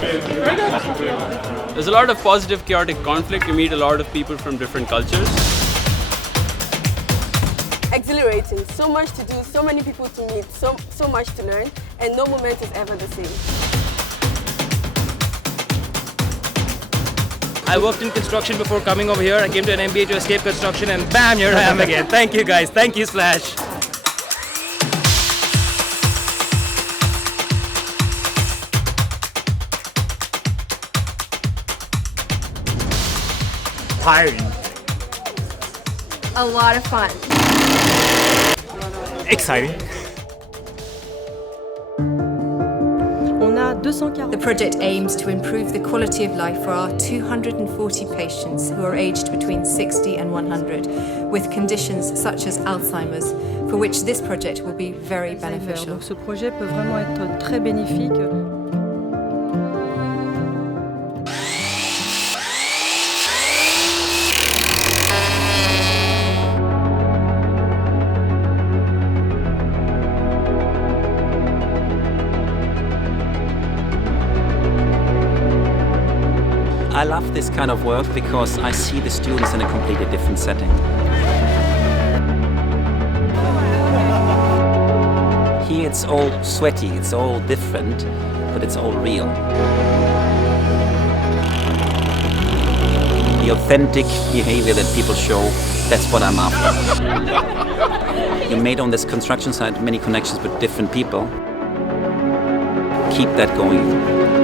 There's a lot of positive, chaotic conflict. You meet a lot of people from different cultures. Exhilarating, so much to do, so many people to meet, so much to learn, and no moment is ever the same. I worked in construction before coming over here. I came to an MBA to escape construction and bam, here I am again. Thank you guys. Thank you, Slash. Tiring. A lot of fun. Exciting. The project aims to improve the quality of life for our 240 patients who are aged between 60 and 100 with conditions such as Alzheimer's, for which this project will be very beneficial. Ce projet peut vraiment être très bénéfique. I love this kind of work because I see the students in a completely different setting. Here it's all sweaty, it's all different, but it's all real. The authentic behavior that people show, that's what I'm after. You made on this construction site many connections with different people. Keep that going.